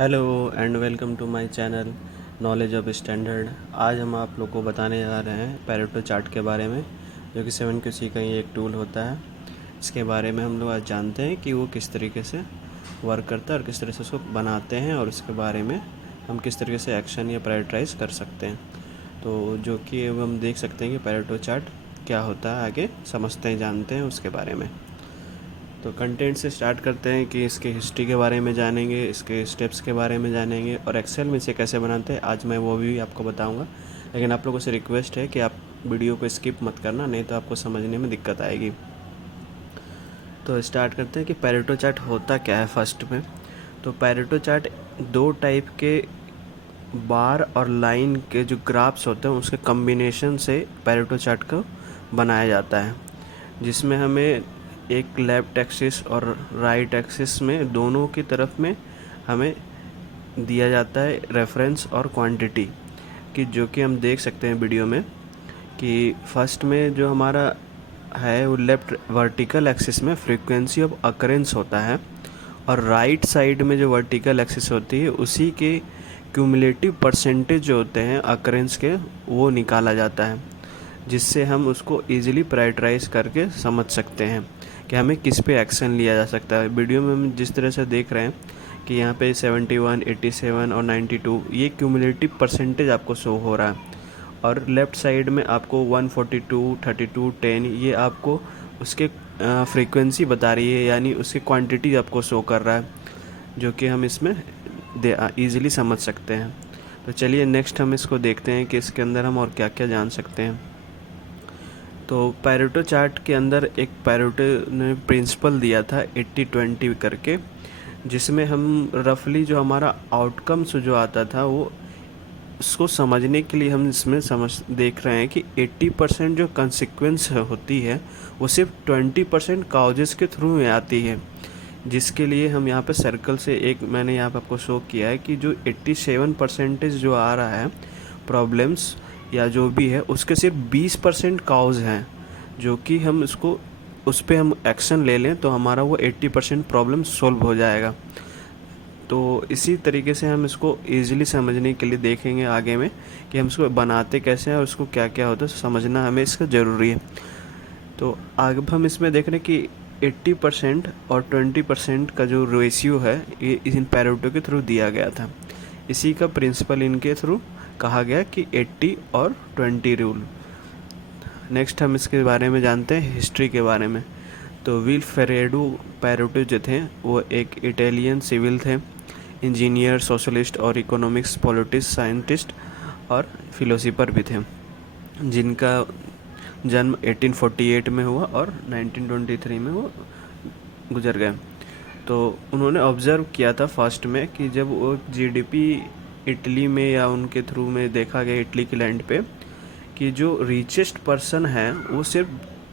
Hello and welcome to my channel knowledge of standard. आज हम आप लोग को बताने जा रहे हैं पैरेटो चार्ट के बारे में, जो कि 7QC का ही एक टूल होता है। इसके बारे में हम लोग आज जानते हैं कि वो किस तरीके से वर्क करता है और किस तरह से उसको बनाते हैं, और उसके बारे में हम किस तरीके से एक्शन या प्रायोरिटाइज कर सकते हैं। तो जो कि अब हम देख सकते हैं कि पैरेटो चार्ट क्या होता है, आगे समझते हैं, जानते हैं उसके बारे में। तो कंटेंट से स्टार्ट करते हैं कि इसके हिस्ट्री के बारे में जानेंगे, इसके स्टेप्स के बारे में जानेंगे, और एक्सेल में इसे कैसे बनाते हैं आज मैं वो भी आपको बताऊंगा। लेकिन आप लोगों से रिक्वेस्ट है कि आप वीडियो को स्किप मत करना, नहीं तो आपको समझने में दिक्कत आएगी। तो स्टार्ट करते हैं कि पैरेटो चार्ट होता क्या है। फर्स्ट में तो पैरेटो चार्ट दो टाइप के बार और लाइन के जो ग्राफ्स होते हैं उसके कम्बिनेशन से पैरेटो चार्ट को बनाया जाता है, जिसमें हमें एक लेफ्ट एक्सिस और राइट एक्सिस में दोनों की तरफ में हमें दिया जाता है रेफरेंस और क्वांटिटी कि जो कि हम देख सकते हैं वीडियो में कि फर्स्ट में जो हमारा है वो लेफ्ट वर्टिकल एक्सिस में फ्रीक्वेंसी ऑफ अकरेंस होता है, और राइट साइड में जो वर्टिकल एक्सिस होती है उसी के क्यूमुलेटिव परसेंटेज जो होते हैं अकरेंस के वो निकाला जाता है, जिससे हम उसको इजीली प्रायोरिटाइज करके समझ सकते हैं कि हमें किस पे एक्शन लिया जा सकता है। वीडियो में हम जिस तरह से देख रहे हैं कि यहाँ पे 71, 87 और 92 ये क्यूमुलेटिव परसेंटेज आपको शो हो रहा है, और लेफ़्ट साइड में आपको 142, 32, 10 ये आपको उसके फ्रीक्वेंसी बता रही है, यानी उसकी क्वांटिटी आपको शो कर रहा है, जो कि हम इसमें ईज़िली समझ सकते हैं। तो चलिए नेक्स्ट हम इसको देखते हैं कि इसके अंदर हम और क्या क्या जान सकते हैं। तो पैरेटो चार्ट के अंदर एक पैरेटो ने प्रिंसिपल दिया था 80-20 करके, जिसमें हम रफली जो हमारा आउटकम्स जो आता था वो उसको समझने के लिए हम इसमें देख रहे हैं कि 80% जो कंसिक्वेंस होती है वो सिर्फ 20% काउजेस के थ्रू में आती है, जिसके लिए हम यहाँ पे सर्कल से एक मैंने यहाँ पे आपको शो किया है कि जो 87% जो आ रहा है प्रॉब्लम्स या जो भी है उसके सिर्फ 20% काउज हैं, जो कि हम उसको उस पर हम एक्शन ले लें तो हमारा वो 80% प्रॉब्लम सॉल्व हो जाएगा। तो इसी तरीके से हम इसको ईज़िली समझने के लिए देखेंगे आगे में कि हम इसको बनाते कैसे हैं और उसको क्या क्या होता है समझना हमें इसका ज़रूरी है। तो आगे हम इसमें देख रहे हैं कि 80% और 20% का जो रेशियो है ये इन पैरेटो के थ्रू दिया गया था। इसी का प्रिंसिपल इनके थ्रू कहा गया कि 80 और 20 रूल। नेक्स्ट हम इसके बारे में जानते हैं हिस्ट्री के बारे में। तो विल्फ्रेडो पैरेटो जो थे वो एक इटालियन सिविल थे, इंजीनियर, सोशलिस्ट और इकोनॉमिक्स, पॉलिटिक्स, साइंटिस्ट और फिलोसोफर भी थे, जिनका जन्म 1848 में हुआ और 1923 में वो गुजर गए। तो उन्होंने ऑब्ज़र्व किया था फर्स्ट में कि जब वो जीडीपी इटली में या उनके थ्रू में देखा गया इटली के लैंड पे कि जो रिचेस्ट पर्सन है वो सिर्फ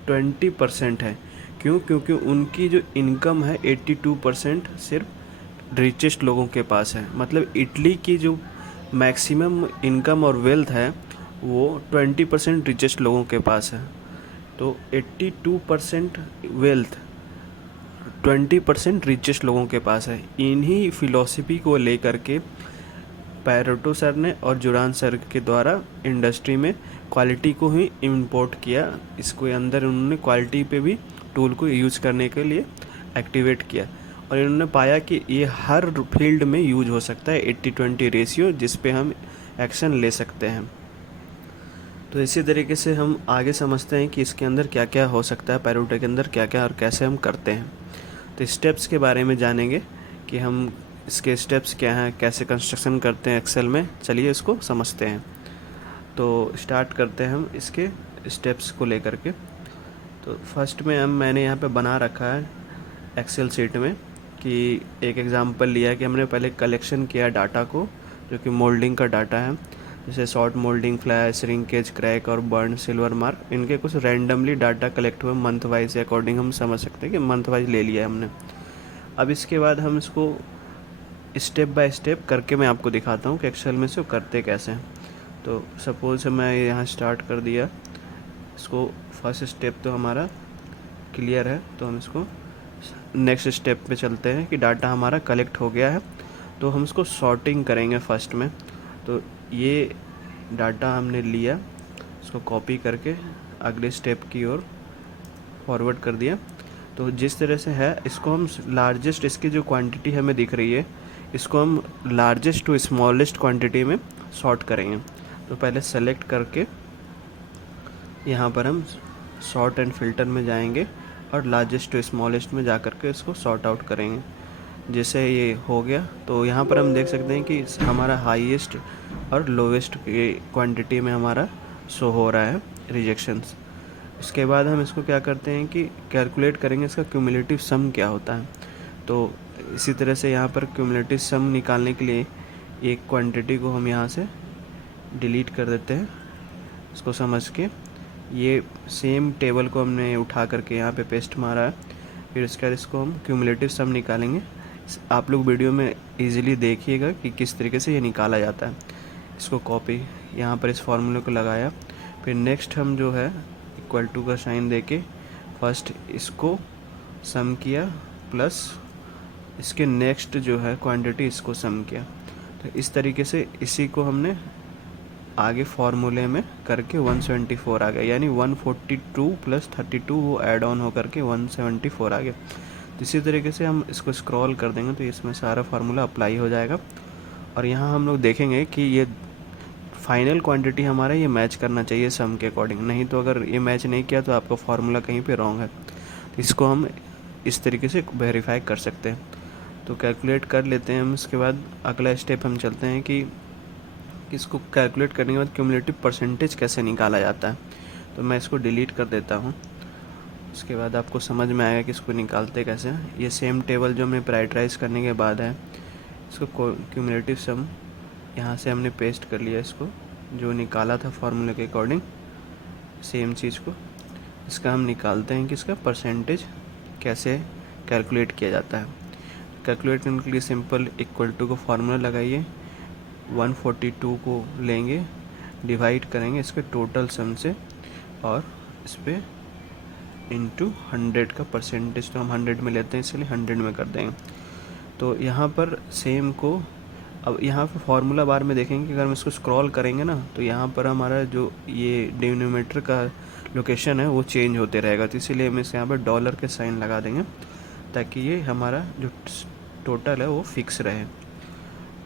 20% है। क्यों? क्योंकि उनकी जो इनकम है 82% सिर्फ रिचेस्ट लोगों के पास है। मतलब इटली की जो मैक्सिमम इनकम और वेल्थ है वो 20% रिचेस्ट लोगों के पास है। तो 82% वेल्थ 20% रिचेस्ट लोगों के पास है। इन्हीं फिलॉसफी को लेकर के पैरेटो सर ने और जुरान सर के द्वारा इंडस्ट्री में क्वालिटी को ही इम्पोर्ट किया। इसको अंदर उन्होंने क्वालिटी पे भी टूल को यूज़ करने के लिए एक्टिवेट किया, और इन्होंने पाया कि ये हर फील्ड में यूज हो सकता है 80-20 रेशियो, जिस पे हम एक्शन ले सकते हैं। तो इसी तरीके से हम आगे समझते हैं कि इसके अंदर क्या क्या हो सकता है, पैरेटो के अंदर क्या क्या और कैसे हम करते हैं। तो स्टेप्स के बारे में जानेंगे कि हम इसके स्टेप्स क्या हैं, कैसे कंस्ट्रक्शन करते हैं एक्सेल में। चलिए इसको समझते हैं। तो स्टार्ट करते हैं हम इसके स्टेप्स को लेकर के। तो फर्स्ट में मैंने यहाँ पे बना रखा है एक्सेल शीट में कि एक एग्जांपल लिया है कि हमने पहले कलेक्शन किया डाटा को, जो कि मोल्डिंग का डाटा है, जैसे short moulding, flash, shrinkage, crack और बर्न, सिल्वर मार्क। इनके कुछ रैंडमली डाटा कलेक्ट हुए मंथ वाइज के अकॉर्डिंग हम समझ सकते हैं कि मंथ वाइज ले लिया है हमने। अब इसके बाद हम इसको स्टेप बाय स्टेप करके मैं आपको दिखाता हूँ कि एक्सेल में से वो करते कैसे हैं। तो सपोज मैं यहाँ स्टार्ट कर दिया इसको। फर्स्ट स्टेप तो हमारा क्लियर है, तो हम इसको नेक्स्ट स्टेप पे चलते हैं कि डाटा हमारा कलेक्ट हो गया है। तो हम इसको सॉर्टिंग करेंगे फर्स्ट में। तो ये डाटा हमने लिया, इसको कॉपी करके अगले स्टेप की ओर फॉरवर्ड कर दिया। तो जिस तरह से है इसको हम लार्जेस्ट, इसकी जो क्वांटिटी हमें दिख रही है इसको हम लार्जेस्ट टू स्मॉलेस्ट क्वांटिटी में सॉर्ट करेंगे। तो पहले सेलेक्ट करके यहाँ पर हम सॉर्ट एंड फिल्टर में जाएंगे और लार्जेस्ट टू स्मॉलेस्ट में जा कर के इसको सॉर्ट आउट करेंगे। जैसे ये हो गया तो यहाँ पर हम देख सकते हैं कि हमारा हाईएस्ट और लोवेस्ट क्वांटिटी में हमारा शो हो रहा है रिजेक्शंस। उसके बाद हम इसको क्या करते हैं कि कैलकुलेट करेंगे इसका क्यूमुलेटिव सम क्या होता है। तो इसी तरह से यहाँ पर क्यूमुलेटिव सम निकालने के लिए एक क्वांटिटी को हम यहाँ से डिलीट कर देते हैं इसको समझ के। ये सेम टेबल को हमने उठा करके यहाँ पे पेस्ट मारा है। फिर इसके बाद इसको हम क्यूमुलेटिव सम निकालेंगे। आप लोग वीडियो में इजीली देखिएगा कि किस तरीके से ये निकाला जाता है। इसको कॉपी यहाँ पर इस फार्मूले को लगाया, फिर नेक्स्ट हम जो है इक्वल टू का साइन देके फर्स्ट इसको सम किया प्लस इसके नेक्स्ट जो है क्वांटिटी इसको सम किया। तो इस तरीके से इसी को हमने आगे फार्मूले में करके 174 आ गया, यानी 142 प्लस 32 वो ऐड ऑन हो करके 174 आ गया। तो इसी तरीके से हम इसको स्क्रॉल कर देंगे तो इसमें सारा फार्मूला अप्लाई हो जाएगा। और यहाँ हम लोग देखेंगे कि ये फाइनल क्वांटिटी हमारा ये मैच करना चाहिए सम के अकॉर्डिंग, नहीं तो अगर ये मैच नहीं किया तो आपका फार्मूला कहीं पे रॉन्ग है। तो इसको हम इस तरीके से वेरीफाई कर सकते हैं। तो कैलकुलेट कर लेते हैं हम। इसके बाद अगला स्टेप हम चलते हैं कि इसको कैलकुलेट करने के बाद क्यूमुलेटिव परसेंटेज कैसे निकाला जाता है। तो मैं इसको डिलीट कर देता हूँ। उसके बाद आपको समझ में आएगा कि इसको निकालते कैसे हैं। ये सेम टेबल जो हमने प्रायोरिटाइज करने के बाद है, इसको क्यूमुलेटिव सम यहाँ से हमने पेस्ट कर लिया, इसको जो निकाला था फार्मूले के अकॉर्डिंग सेम चीज़ को इसका हम निकालते हैं कि इसका परसेंटेज कैसे कैलकुलेट किया जाता है। कैलकुलेट करने के लिए सिंपल इक्वल टू को फार्मूला लगाइए, 142 को लेंगे डिवाइड करेंगे इसके टोटल सम से और इस पर इंटू 100 का परसेंटेज तो हम 100 में लेते हैं इसलिए 100 में कर देंगे। तो यहाँ पर सेम को अब यहाँ पे फार्मूला बार में देखेंगे कि अगर हम इसको स्क्रॉल करेंगे ना तो यहाँ पर हमारा जो ये डिनोमिनेटर का लोकेशन है वो चेंज होते रहेगा। तो इसीलिए हम इस यहाँ पर डॉलर के साइन लगा देंगे ताकि ये हमारा जो टोटल है वो फिक्स रहे।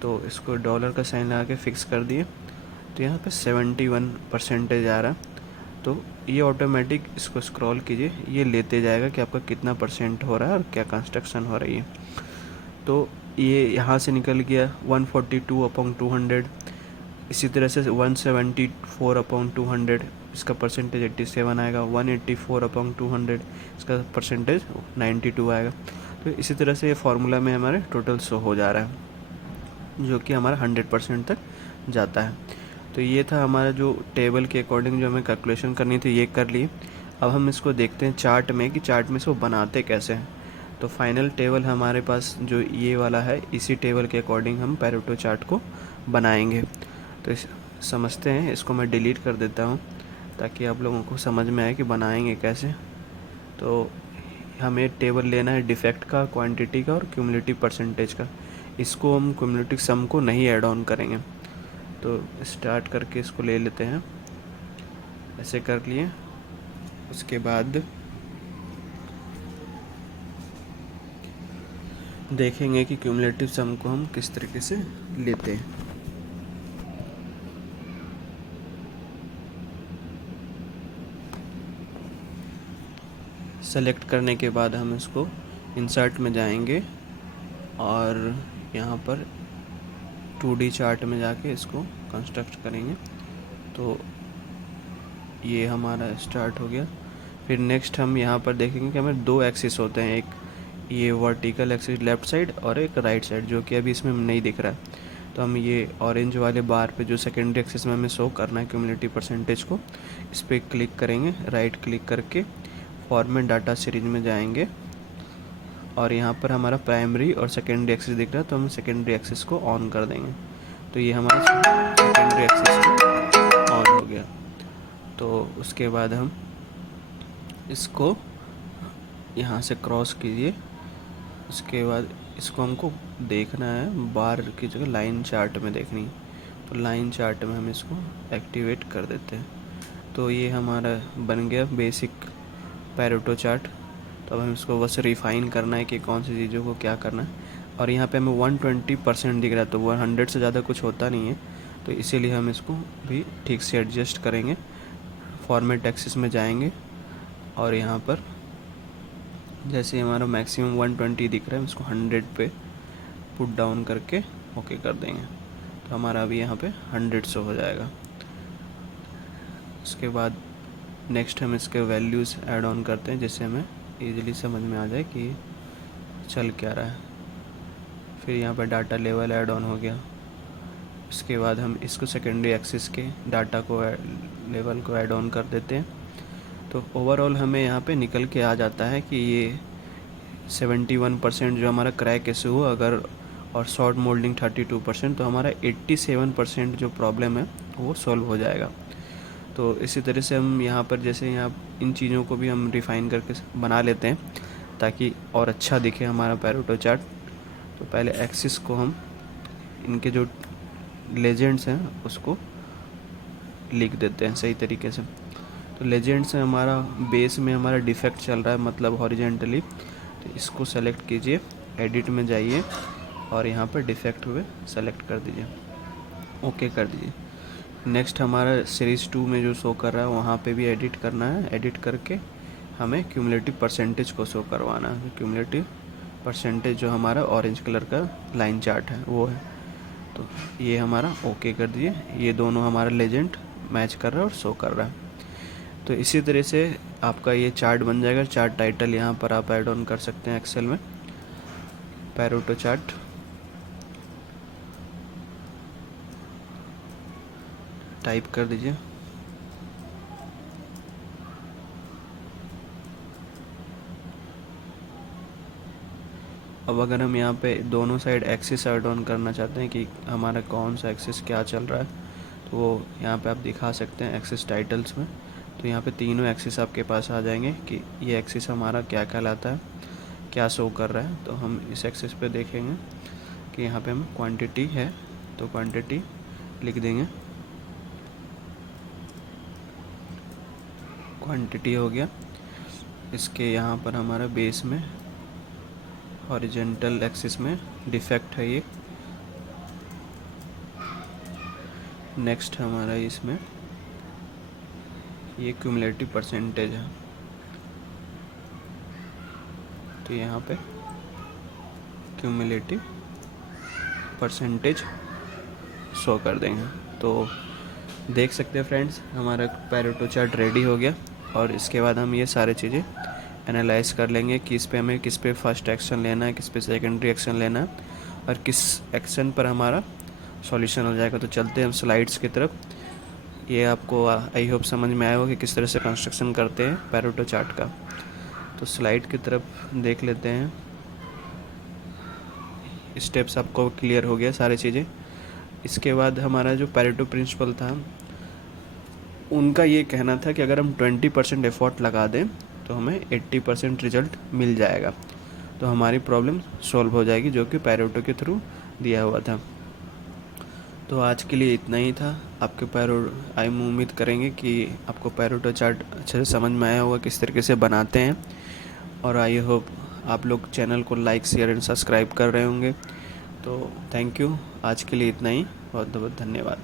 तो इसको डॉलर का साइन लगा के फिक्स कर दिए। तो यहाँ पे 71% आ रहा है। तो ये ऑटोमेटिक इसको स्क्रॉल कीजिए, ये लेते जाएगा कि आपका कितना परसेंट हो रहा है और क्या कंस्ट्रक्शन हो रही है। तो ये यहाँ से निकल गया 142/200। इसी तरह से 174/200 इसका परसेंटेज 87 आएगा। 184/200 इसका परसेंटेज 92 आएगा। तो इसी तरह से ये फार्मूला में हमारे टोटल शो हो जा रहा है जो कि हमारा 100% तक जाता है। तो ये था हमारा जो टेबल के अकॉर्डिंग जो हमें कैलकुलेशन करनी थी, ये कर ली। अब हम इसको देखते हैं चार्ट में कि चार्ट में इसको बनाते कैसे हैं। तो फाइनल टेबल हमारे पास जो ये वाला है, इसी टेबल के अकॉर्डिंग हम पैरेटो चार्ट को बनाएंगे। तो समझते हैं, इसको मैं डिलीट कर देता हूँ ताकि आप लोगों को समझ में आए कि बनाएंगे कैसे। तो हमें टेबल लेना है डिफेक्ट का, क्वांटिटी का और क्यूमुलेटिव परसेंटेज का। इसको हम क्यूमुलेटिव सम को नहीं ऐड ऑन करेंगे। तो स्टार्ट करके इसको ले लेते हैं, ऐसे कर लिए। उसके बाद देखेंगे कि क्यूमुलेटिव सम को हम किस तरीके से लेते हैं। सेलेक्ट करने के बाद हम इसको इंसर्ट में जाएंगे और यहाँ पर 2D चार्ट में जाके इसको कंस्ट्रक्ट करेंगे। तो ये हमारा स्टार्ट हो गया। फिर नेक्स्ट हम यहाँ पर देखेंगे कि हमें 2 एक्सिस होते हैं, एक ये वर्टिकल एक्सिस लेफ़्ट साइड और एक राइट साइड, जो कि अभी इसमें नहीं दिख रहा है। तो हम ये ऑरेंज वाले बार पे जो सेकेंडरी एक्सिस में हमें शो करना है क्यूमुलेटिव परसेंटेज को, इस पर क्लिक करेंगे, राइट क्लिक करके फॉर्मेट डाटा सीरीज में जाएंगे और यहाँ पर हमारा प्राइमरी और सेकेंडरी एक्सिस दिख रहा है तो हम सेकेंडरी एक्सिस को ऑन कर देंगे। तो ये हमारा सेकेंडरी एक्सिस ऑन हो गया। तो उसके बाद हम इसको यहाँ से क्रॉस कीजिए। उसके बाद इसको हमको देखना है, बार की जगह लाइन चार्ट में देखनी है। तो लाइन चार्ट में हम इसको एक्टिवेट कर देते हैं। तो ये हमारा बन गया बेसिक पैरेटो चार्ट। तो अब हम इसको बस रिफ़ाइन करना है कि कौन सी चीज़ों को क्या करना है। और यहाँ पे हमें 120% दिख रहा है, तो 100 से ज़्यादा कुछ होता नहीं है, तो इसीलिए हम इसको भी ठीक से एडजस्ट करेंगे। फॉर्मेट एक्सिस में जाएंगे और यहाँ पर जैसे हमारा मैक्सिमम 120 दिख रहा है, उसको 100 पे पुट डाउन करके ओके कर देंगे। तो हमारा अभी यहाँ पे 100 शो हो जाएगा। उसके बाद नेक्स्ट हम इसके वैल्यूज़ ऐड ऑन करते हैं, जिससे हमें ईज़िली समझ में आ जाए कि चल क्या रहा है। फिर यहाँ पर डाटा लेवल ऐड ऑन हो गया। उसके बाद हम इसको सेकेंडरी एक्सिस के डाटा को लेवल को ऐड ऑन कर देते हैं। तो ओवरऑल हमें यहाँ पे निकल के आ जाता है कि ये 71% जो हमारा क्रैक इशू हुआ अगर, और शॉर्ट मोल्डिंग 32%, तो हमारा 87% जो प्रॉब्लम है वो सॉल्व हो जाएगा। तो इसी तरह से हम यहाँ पर जैसे यहाँ इन चीज़ों को भी हम रिफ़ाइन करके बना लेते हैं ताकि और अच्छा दिखे हमारा पैरेटो चार्ट। तो पहले एक्सिस को हम इनके जो लेजेंड्स हैं उसको लिख देते हैं सही तरीके से। तो लेजेंड्स में हमारा बेस में हमारा डिफेक्ट चल रहा है, मतलब हॉरिजेंटली। तो इसको सेलेक्ट कीजिए, एडिट में जाइए और यहाँ पर डिफेक्ट हुए सेलेक्ट कर दीजिए, ओके कर दीजिए। नेक्स्ट हमारा सीरीज़ 2 में जो शो कर रहा है वहाँ पे भी एडिट करना है। एडिट करके हमें क्यूमुलेटिव परसेंटेज को शो करवाना है। क्यूमुलेटिव परसेंटेज जो हमारा ऑरेंज कलर का लाइन चार्ट है वो है। तो ये हमारा ओके कर दिए। ये दोनों हमारा लेजेंड मैच कर रहा है और शो कर रहा है। तो इसी तरह से आपका ये चार्ट बन जाएगा। चार्ट टाइटल यहाँ पर आप ऐड ऑन कर सकते हैं एक्सेल में, पैरेटो चार्ट। टाइप कर दीजिए। अब अगर हम यहाँ पे दोनों साइड एक्सिस ऐड ऑन करना चाहते हैं कि हमारा कौन सा एक्सिस क्या चल रहा है, तो वो यहाँ पे आप दिखा सकते हैं एक्सिस टाइटल्स में। तो यहाँ पे तीनों एक्सिस आपके पास आ जाएंगे कि ये एक्सिस हमारा क्या कहलाता है, क्या शो कर रहा है। तो हम इस एक्सिस पे देखेंगे कि यहाँ पे हम क्वांटिटी है तो क्वांटिटी लिख देंगे, क्वांटिटी हो गया। इसके यहाँ पर हमारा बेस में हॉरिजेंटल एक्सिस में डिफेक्ट है ये। नेक्स्ट हमारा इसमें ये क्यूमुलेटिव परसेंटेज है, तो यहाँ पे क्यूमुलेटिव परसेंटेज शो कर देंगे। तो देख सकते हैं फ्रेंड्स, हमारा पैरेटो चार्ट रेडी हो गया। और इसके बाद हम ये सारी चीज़ें एनालाइज कर लेंगे कि इस पे हमें किस पे फर्स्ट एक्शन लेना है, किस पे सेकेंडरी एक्शन लेना है और किस एक्शन पर हमारा सॉल्यूशन हो जाएगा। तो चलते हैं हम स्लाइड्स की तरफ। ये आपको आई होप समझ में आया होगा कि किस तरह से कंस्ट्रक्शन करते हैं पैरेटो चार्ट का। तो स्लाइड की तरफ देख लेते हैं। स्टेप्स आपको क्लियर हो गया सारी चीज़ें। इसके बाद हमारा जो पैरेटो प्रिंसिपल था, उनका ये कहना था कि अगर हम 20% एफर्ट लगा दें तो हमें 80% रिजल्ट मिल जाएगा, तो हमारी प्रॉब्लम सॉल्व हो जाएगी, जो कि पैरेटो के थ्रू दिया हुआ था। तो आज के लिए इतना ही था। आपके उम्मीद करेंगे कि आपको पैरेटो चार्ट अच्छे से समझ में आया होगा किस तरीके से बनाते हैं। और आई होप आप लोग चैनल को लाइक शेयर एंड सब्सक्राइब कर रहे होंगे। तो थैंक यू। आज के लिए इतना ही। बहुत बहुत धन्यवाद।